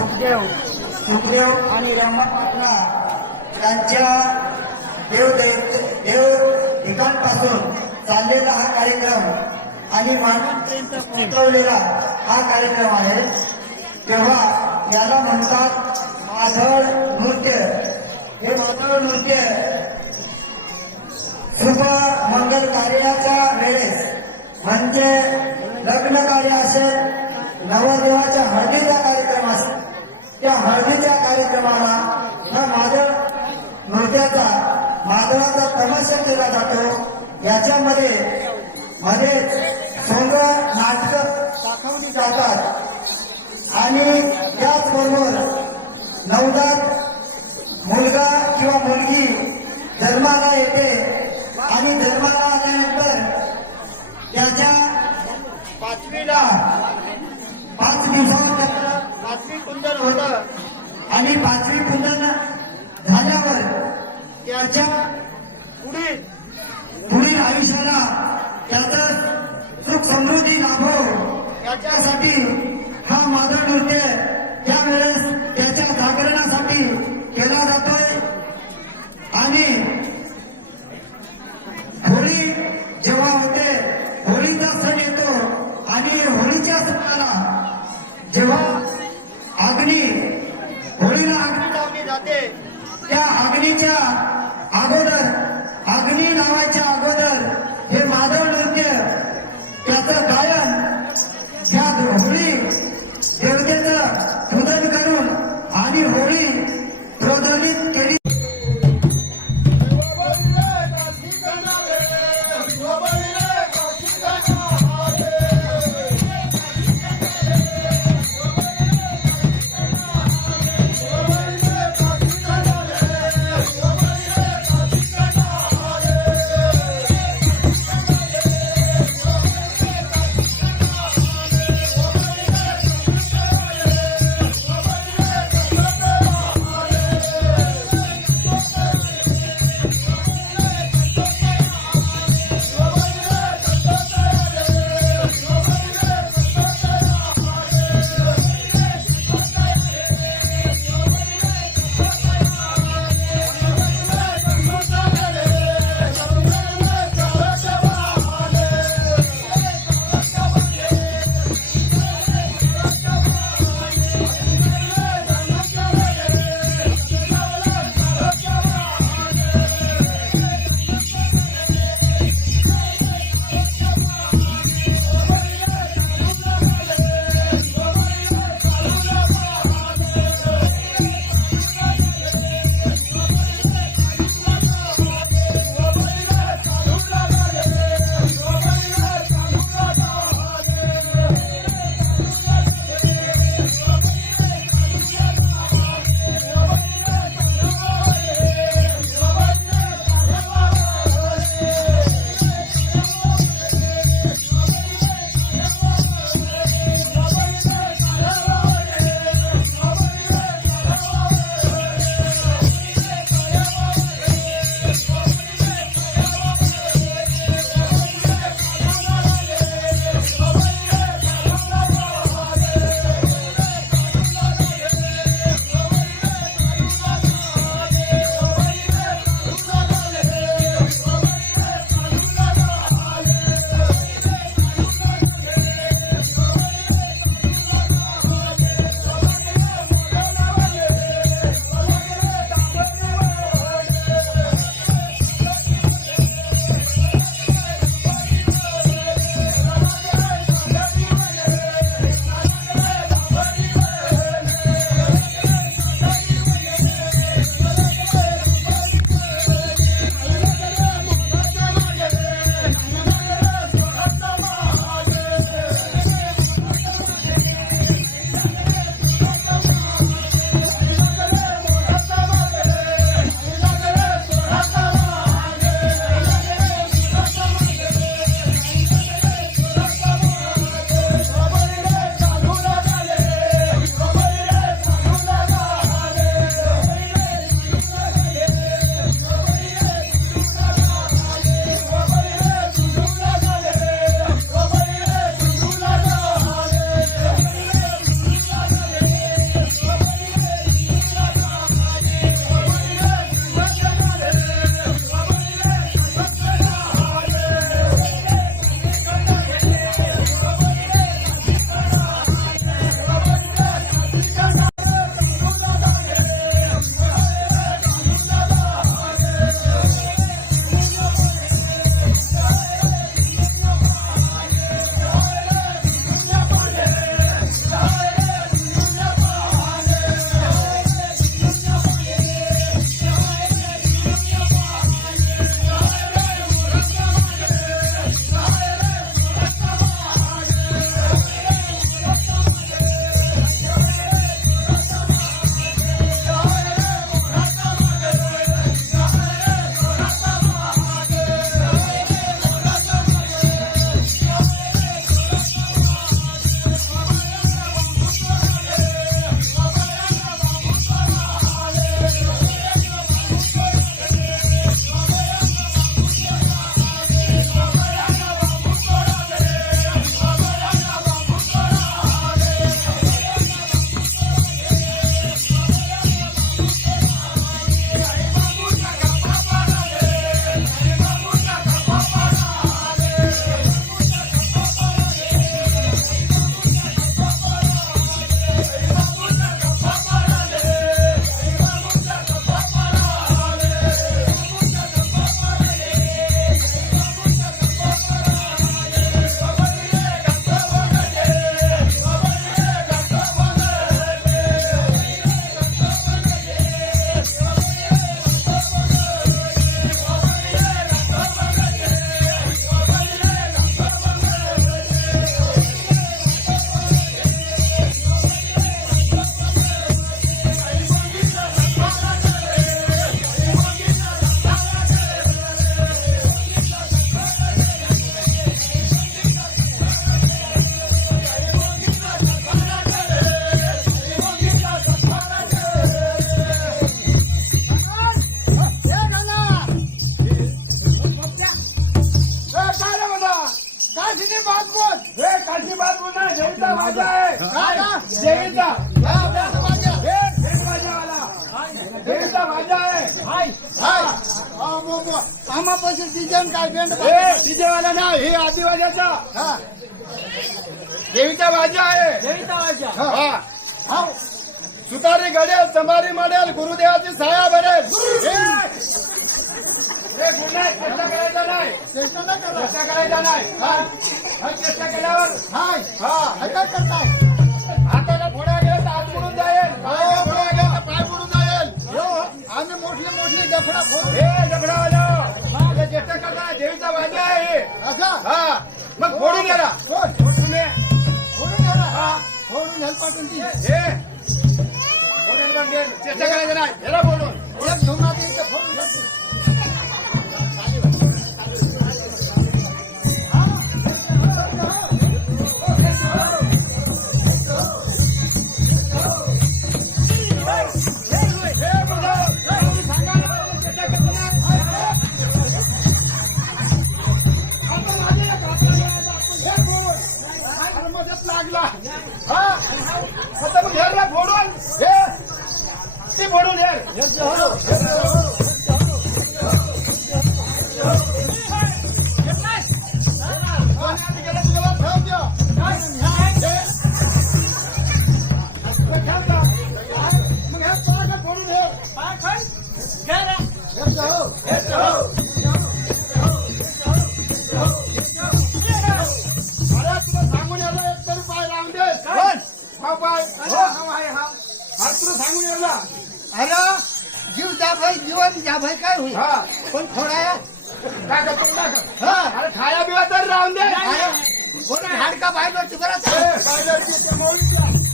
सुखदेव आणि रामपाटला यांच्या देव ठिकाणपासून चाललेला हा कार्यक्रम आणि मानवतेचा पोहोचवलेला हा कार्यक्रम आहे। तेव्हा याला म्हणतात माधव नृत्य। हे माधव नृत्य शुभ मंगल कार्याच्या वेळेस म्हणजे लग्न कार्य असेल, नवदेवाच्या हळदीचा कार्यक्रम असेल, त्या हळदीच्या कार्यक्रमाला हा माधव नृत्याचा माधवाचा तमाशा केला जातो। याच्यामध्ये सोंग नाटक दाखवली जातात आणि त्याचबरोबर नवजात मुलगा किंवा मुलगी जन्माला येते आणि जन्माला आल्यानंतर त्याच्या 5 दिवसावर त्याला 5वी कुंदन होतं आणि 5वी कुंदन झाल्यावर त्याच्या पुढील आयुष्याला त्याचं सुख समृद्धी लाभो याच्यासाठी हा माधव नृत्य त्यावेळेस त्याच्या जागरणासाठी केला जातोय। आणि होळी जेव्हा होते, होळीचा सण येतो आणि होळीच्या सणाला जेव्हा होळीला अग्नी लावली जाते, त्या अग्नीच्या अगोदर, अग्नी लावायच्या अगोदर हे माधव नृत्य त्याचं गायन त्या होळी देवतेचं पूजन करून आणि होळी प्रज्वलित केली। हाय आम्हापाशी डिझाईन काय बेंड हे डीजेवाला ना हे आदिवाजाचा हा देवीचा बाजा आहे देवीचा वाजा हा हा सुतारी घडेल चंबारी माडेल गुरुदेवाची साया भरेल हे गुन्हा चेष्टा करायचा नाही चेष्टा नाही करा चेष्टा करायचा नाही हा चेष्टा केल्यावर हाय हा काय करताय हाताला फोडा गेला तर हात बुडून जाईल पायाला फोडा गेला तर पाय बुडून जाईल आम्ही मोठली डफडा फोडू हे दगडावाला चेष्टा करता देवीचा बाजा आहे असा हा मग फोडून गेला कोण तुम्ही फोडून घ्या हा फोडून घ्याल पाठवून ती हे फोडून पण दे. चेष्टा करायचं नाही याला फोडून एक धुमा ते फोडून घ्या लागला हा आता मग घरला फोडून हे ती फोडून तुला सांगून यायला अरे जीव जा भाई जीवन जा भाई काय होईल हा पण फोडाया टाका तू टाका हा अरे खाया बिवा तर राहून दे कोण हाडका बाहेर बरं हे, काय जायचं ते मौलीच्या.